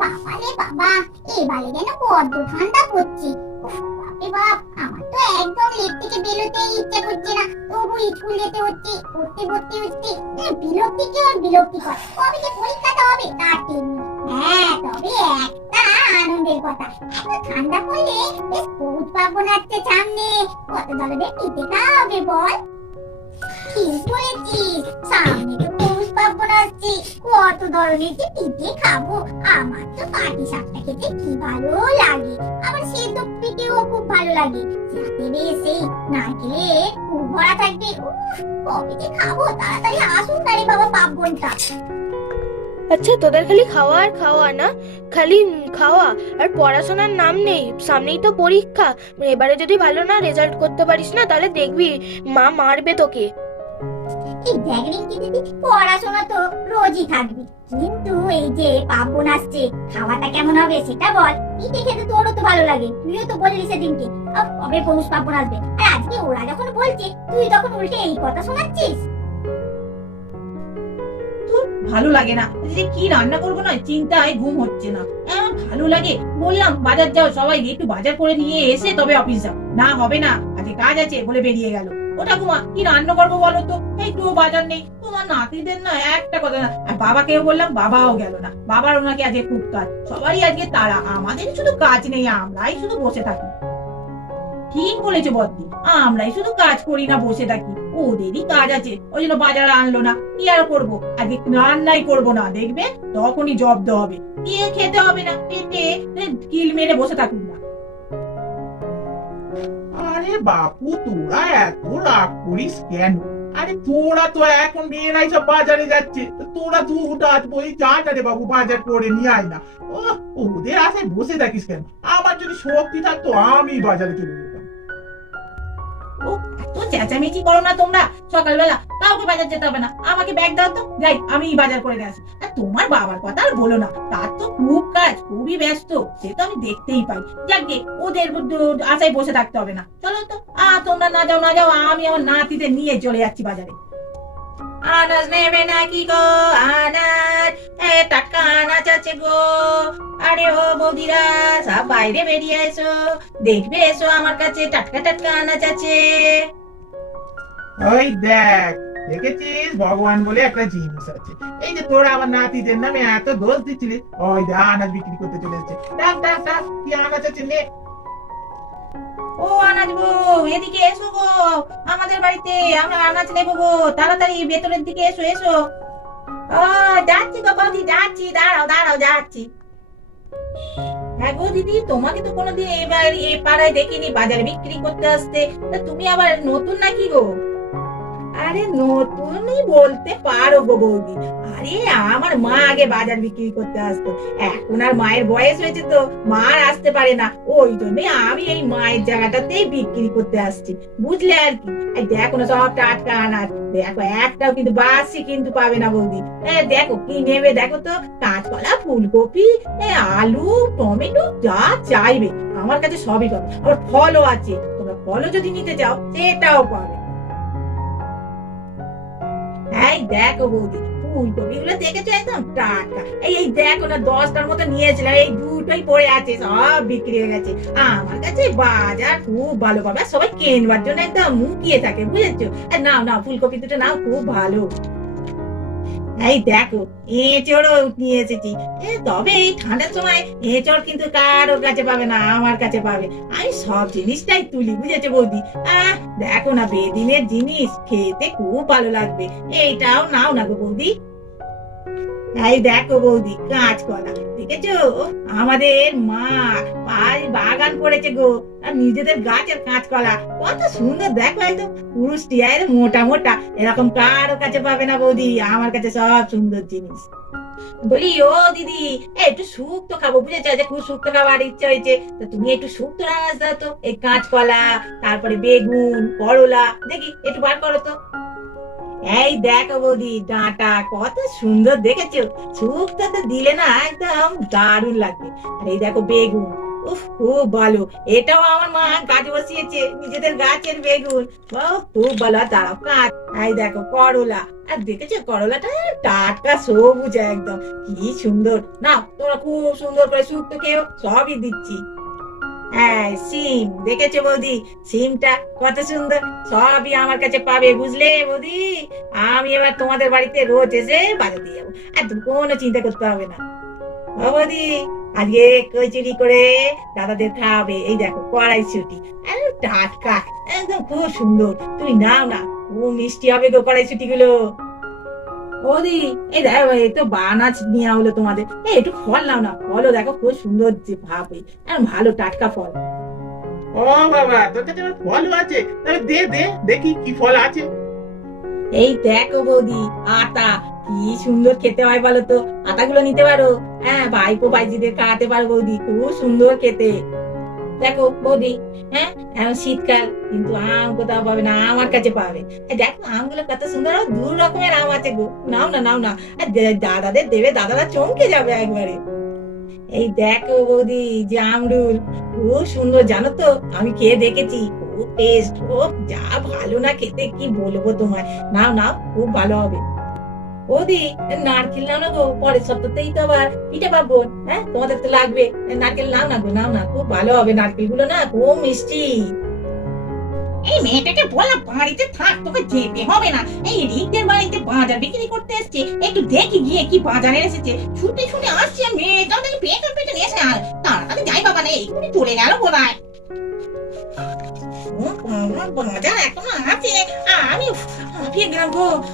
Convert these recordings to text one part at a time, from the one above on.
বাবা বাবা, এবারে যেন বড্ড ঠান্ডা পড়ছে। বাপ, আমার তো একদম লেপ থেকে বেরোতেই ইচ্ছে করছে না। তবু স্কুল যেতে হচ্ছে, পড়তে পড়তে হচ্ছে। বিরক্তি কি আর বিরক্তি কর? কবে যে পরীক্ষাটা হবে, তার ঠিক হ্যাঁ তবে একটা আনন্দের কথা। ঠান্ডা পড়লে বেশ পৌষ পাবো নাচছে সামনে। কত ধরনের পিঠে খাওয়াবে বল। আচ্ছা তোদের খালি খাওয়া আর খাওয়া না? খালি খাওয়া আর পড়াশোনার নাম নেই, সামনেই তো পরীক্ষা। এবারে যদি ভালো না রেজাল্ট করতে পারিস না, তাহলে দেখবি মা মারবে তোকে। এই পড়াশোনা তো রোজই থাকবে। কিন্তু এই যে পার্বণ আসছে, খাওয়াটা কেমন হবে সেটা বল। পিঠে খেতে তোরও তো ভালো লাগে, তুইও তো বললি সেদিনকে। কবে পৌষ পার্বণ আসবে? আর আজকে ওরা যখন বলছে, তুই তখন উল্টে এই কথা শোনাচ্ছিস? ভালো লাগে না। যে কি রান্না করব না চিন্তায় ঘুম হচ্ছে না। এমন ভালো লাগে। বললাম, বাজার যাও সবাই, একটু বাজার করে নিয়ে এসে তবে অফিস যাও। না, হবে না। আজকে কাজ আছে বলে বেরিয়ে গেল। ওটা ঘুমা, কি রান্না করব বলো তো? একটু বাজার নেই। তোমার নাতিদের না একটা কথা না, আর বাবাকেও বললাম বাবাও গেল না। বাবার ওনাকে আজকে খুব কাজ। সবারই আজকে তারা আমাদের শুধু কাজ নেই, আমরাই শুধু বসে থাকি। ঠিক বলেছ বদ্দি। আমরাই শুধু কাজ করি না, বসে থাকি। ওদেরই কাজ আছে। ওই জন্য বাজার আনলো না। কি আর করব? আজকে রান্নাই করব না, দেখবে? তখনই জব্দ হবে। দিয়ে খেতে হবে না। পেটে কিল মেরে বসে থাকুক। না আরে বাপু, তোরা এত রাগ করিস কেন? আরে তোরা তো এখন মেয়েরাই সব বাজারে যাচ্ছে। তোরা দু রাত বই যা রে বাবু, বাজার করে নিয়ে আয় না। ওদের আশায় বসে থাকিস কেন? আমার যদি শক্তি থাকতো, আমি বাজারে চলে চেঁচামেচি করো না তোমরা? সকালবেলা কাউকে বাজার যেতে হবে না। আমাকে ব্যাগ দাও তো। যাই, আমি বাজার করে আসি। আর তোমার বাবার কথা আর বলো না। তার তো খুব কাজ, খুবই ব্যস্ত। সে তো আমি দেখতেই পাই। যাকে ওদের আশায় বসে থাকতে হবে না। চলো তো, আ, তোমরা না যাও না যাও। আমি আমার নাতিদের নিয়ে চলে যাচ্ছি বাজারে। আনাজ নেবে নাকি গো? আনাজ। এ, টাটকা আনাজ আছে গো। আরে ও বৌদিরা, সব বাইরে বেরিয়ে এসো। দেখবে এসো আমার কাছে, টাটকা টাটকা আনাজ আছে। ওই দেখ, দেখেছিস? ভগবান বলে একটা জিনিস আছে। এই যে তোরা আমার নাতিদের নামে এত দোষ দিচ্ছিলি, ওই দে আনাজ বিক্রি করতে চলে এসেছে। ডাক ডাক ডাক কি আনাজ আছে নে। ও আনাজ গো এদিকে এসো গো। আমাদের বাড়িতে আমরা আনাজ নেব গো। তাড়াতাড়ি ভেতরের দিকে এসো এসো। ও, যাচ্ছি গো বৌদি, যাচ্ছি। দাঁড়াও দাঁড়াও, যাচ্ছি। হ্যাঁ গো দিদি, তোমাকে তো কোনোদিন এবার এ পাড়ায় দেখিনি, বাজারে বিক্রি করতে আসতে। তুমি আবার নতুন নাকি গো? আরে নতুনই বলতে পারো গো বৌদি। আরে আমার মা আগে বাজার বিক্রি করতে আসতো। এখন আর মায়ের বয়স হয়েছে তো, মা আর আসতে পারে না। ওই জন্যই আমি এই মায়ের জায়গাটাতেই বিক্রি করতে আসছি। বুঝলে আর কি? দেখো না সব টাটকা আনাজ। দেখো একটাও কিন্তু বাসি কিন্তু পাবে না বৌদি। দেখো কি নেবে দেখো তো। কাঁচকলা, ফুলকপি আলু, টমেটো, যা চাইবে। আমার কাছে সবই পাবে। আবার ফলও আছে। তোমরা ফলও যদি নিতে চাও, সেটাও পাবে। দেখো বৌদি ফুলকপি গুলো দেখেছ একদম? টাটকা। এই এই দেখো না, দশটার মতো নিয়েছিলাম এই দুটোই পড়ে আছে, সব বিক্রি হয়ে গেছে। আমার কাছে বাজার খুব ভালো পাবে সবাই কেনবার জন্য একদম মুখিয়ে থাকে, বুঝেছ? না না ফুলকপি দুটো নাও, খুব ভালো। এই দেখো, এঁচড়ও নিয়ে এসেছি। তবে এই ঠান্ডার সময় এঁচড় কিন্তু কারোর কাছে পাবে না, আমার কাছে পাবে। আমি সব জিনিসটাই তুলি, বুঝেছ বৌদি? আহ, দেখো না, বেদিনের জিনিস খেতে খুব ভালো লাগবে। এইটাও নাও না গো বৌদি। এই দেখো বৌদি, কাঁচকলা। দেখেছ? আমাদের মা বাগান করেছে গো। আর নিজেদের গাছের কাঁচকলা। কত সুন্দর। দেখো একদম পুরুষ মোটা মোটা। এরকম কারও কাছে পাবে না বৌদি। আমার কাছে সব সুন্দর জিনিস। বলি, ও দিদি একটু শুক্তো খাব, বুঝেছ? যে খুব শুক্তো খাবার ইচ্ছা হয়েছে। তো তুমি একটু শুক্তো রান্না দাও তো। এই কাঁচকলা, তারপরে বেগুন, করলা। দেখি, একটু বার করো তো। এই দেখো বৌদি, ডাঁটা কত সুন্দর দেখেছ? শুক্তো তো দিলে না একদম দারুণ লাগবে। আর এই দেখো বেগুন, উফ, খুব ভালো। এটাও আমার মা গাছ বসিয়েছে, নিজেদের গাছের বেগুন। খুব ভালো দাঁড়াও কাজ এই দেখো করলা, আর দেখেছ করলাটা? টাটকা সবুজ একদম, কি সুন্দর। না তোমরা খুব সুন্দর করে শুক্তো খেয়েও সবই দিচ্ছি। হ্যাঁ সিম, দেখেছ বৌদি? সিমটা কত সুন্দর, সবই আমার কাছে পাবে, বুঝলে বৌদি? আমি এবার তোমাদের বাড়িতে রোজ এসে বাজার দিয়ে যাব। আর কোনো চিন্তা করতে হবে না। বৌদি, আজকে কচুরি করে দাদাদের খাওয়াবে। এই দেখো, কড়াই ছুটি টাটকা, একদম খুব সুন্দর। তুমি নাও না, খুব মিষ্টি হবে গো কড়াই ছুটি গুলো বৌদি এই দেখো এই তো বানাচ নেওয়া হলো তোমাদের। এই একটু ফল নাও না ফলও দেখো খুব সুন্দর যে ভাব ভালো টাটকা ফল। ও বাবা তোর কাছে ফলও আছে। তাহলে দে দে দেখি কি ফল আছে। এই দেখো বৌদি আটা কি সুন্দর খেতে হয় বলো তো। আটাগুলো নিতে পারো? হ্যাঁ ভাইপো ভাইজিদের খাওয়াতে পারো বৌদি খুব সুন্দর খেতে। দেখো বৌদি হ্যাঁ? এখন শীতকাল, কিন্তু আম কোথাও পাবে না, আমার কাছে পাবে। দেখো, আমগুলো কত সুন্দর দু রকমের আম আছে গো। নাও না নাও না। দাদাদের দেবে, দাদারা চমকে যাবে একবারে। এই দেখো বৌদি, যে আমরুল খুব সুন্দর, জানো তো? আমি খেয়ে দেখেছি খুব টেস্ট ও যা ভালো না খেতে, কি বলব তোমায়? নাও নাও, খুব ভালো হবে। ওদি নারকেল নাও না গো, পরের সপ্তাহতেই তো আবার পিঠে পাবো। হ্যাঁ তোমাদের তো লাগবে। নারকেল নাও না গো, নাও না, খুব ভালো হবে নারকেলগুলো না, খুব মিষ্টি। এই মেয়েটাকে বলা বাড়িতে থাক, তোকে যেতে হবে না। এই রিকদের বাড়িতে বাজার বিক্রি করতে এসছে। একটু দেখি গিয়ে কি বাজারে এসেছে। ছুটে ছুটে আসছে আর মেয়েটাও দেখি পেটন পেটন এসে আর তাড়াতাড়ি যাই বাবা না এইখানে চলে গেল বোধ আছে। আমি গেলাম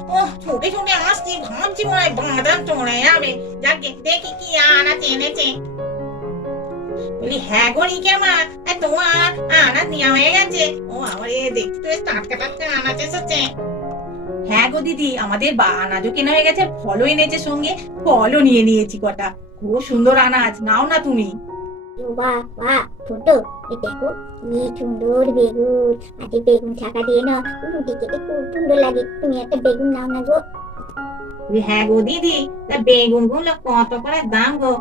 ও ছুটে ছুটে আসছি ভাবছি মনে হয় চলে যাবে। যাকে দেখি কি বলি হ্যাঁ গো রিকের মা তোমার আনাজ নেওয়া হয়ে গেছে। ও, আমার এ দেখছি তো টাটকা টাটকা আনাজ এসেছে হ্যাঁ গো দিদি, আমাদের বা, আনাজও কেনা হয়ে গেছে, ফলও এনেছে সঙ্গে। ফলও নিয়ে নিয়েছি কটা। খুব সুন্দর আনাজ, নাও না তুমি। এই দেখো কি সুন্দর বেগুন আর বেগুন ছাকা দিয়ে না রুটি খেতে খুব সুন্দর লাগে তুমি একটা বেগুন নাও না গো হ্যাঁ গো দিদি তা বেগুনগুলো কত করে দাম গো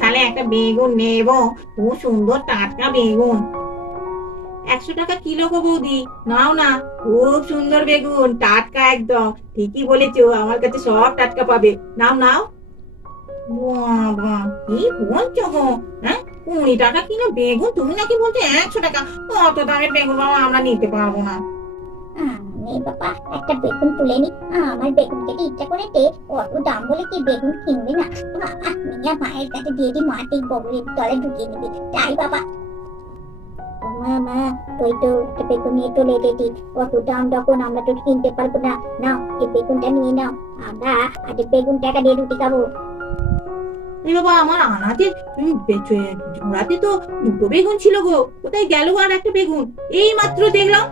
তাহলে একটা বেগুন নেব খুব সুন্দর টাটকা বেগুন একশো টাকা কিলো গো বৌদি নাও না খুব সুন্দর বেগুন টাটকা একদম ঠিকই বলেছ আমার কাছে সব টাটকা পাবে নাও নাও বাবা, কি বলছো গো হ্যাঁ কুড়ি টাকা কিলো বেগুন, তুমি নাকি বলছো একশো টাকা? কত দামের বেগুন বাবা আমরা নিতে পারব না। তুলে অত ঢুকিয়ে তাই বাবা। তুই তো একটা বেগুন নিয়ে অত যখন আমরা তো কিনতে পারব না। নাও বেগুনটা নিয়ে নাও। আমরা আজ বেগুন দিয়ে রুটি খাব। বাবা, আমার আনাতে ঝোড়াতে তো দুটো বেগুন ছিল গো। কোথায় গেল আর একটা বেগুন? এই মাত্র দেখলাম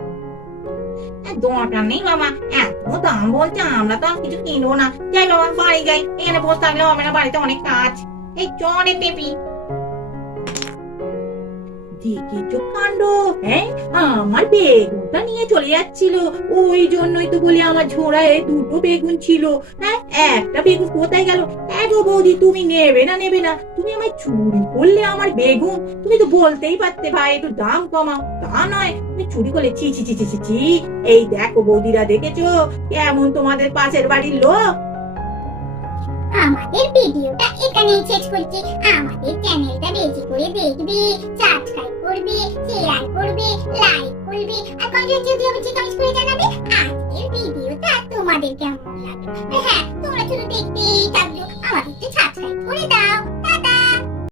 দরকার নেই বাবা। এত দাম বলছে, আমরা তো কিছু কিনবো না। যাই বাবা, বাড়ি যাই। এখানে বসে থাকলে হবে না, বাড়িতে অনেক কাজ। এই চরে টেপি। দেখেছ কাণ্ড? হ্যাঁ আমার বেগুনটা নিয়ে চলে যাচ্ছিল। ওই জন্যই তো বলি আমার ঝোড়ায় দুটো বেগুন ছিল। হ্যাঁ একটা বেগুন কোথায় গেল? এগো বৌদি, তুমি নেবে না নেবে না। তুমি আমায় চুরি করলে আমার বেগুন। তুমি তো বলতেই পারতে ভাই, একটু দাম কমাও। তা নয়, তুমি চুরি করলে ছি ছি ছি ছি ছি এই দেখো বৌদিরা, দেখেছ? কেমন তোমাদের পাশের বাড়ির লোক? আমাদের ভিডিওটা এখানেই শেষ করছি। আমাদের চ্যানেলটা বেশি করে দেখবে সাবস্ক্রাইব করবে শেয়ার করবে লাইক করবে, আর কমেন্ট যদি অবশ্যই কমেন্ট করে জানাবে, আজকের ভিডিওটা তোমাদের কেমন লাগল আর হ্যাঁ তোমরা শুধু দেখতেই থাকল আমাদেরকে সাবস্ক্রাইব করে দাও